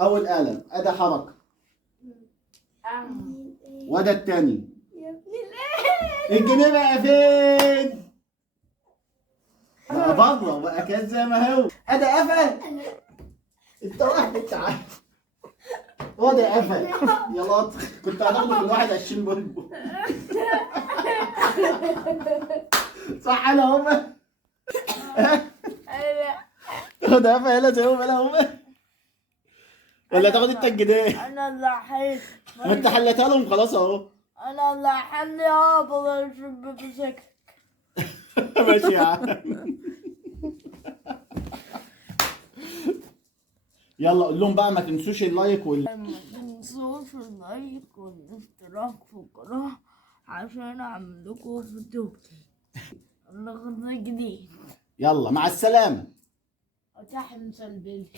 اول قلم ادي حركه، وده التاني. يا ابني ليه؟ الجنيه بقى فين؟ بقى بره بقى كان زي ما هو. ادي قفل. انت واحد انت عارف. وادي قفل. يا لطخ كنت هتاخده كل واحد 20 بلبل. صح انا هما. خد قفل يلا زي هما لا هما. ولا تاخد انت الجنيه؟ انا اللي حيت. ما انت حلتها لهم خلاص اهو. انا اللي حل يابا بشكل. ماشي يا عم. يلا قول لهم بقى ما تنسوش اللايك ما تنسوش اللايك والاشتراك في القناة عشان اعمل لكم فيديو جديد. يلا مع السلامة. وتحت سلبي.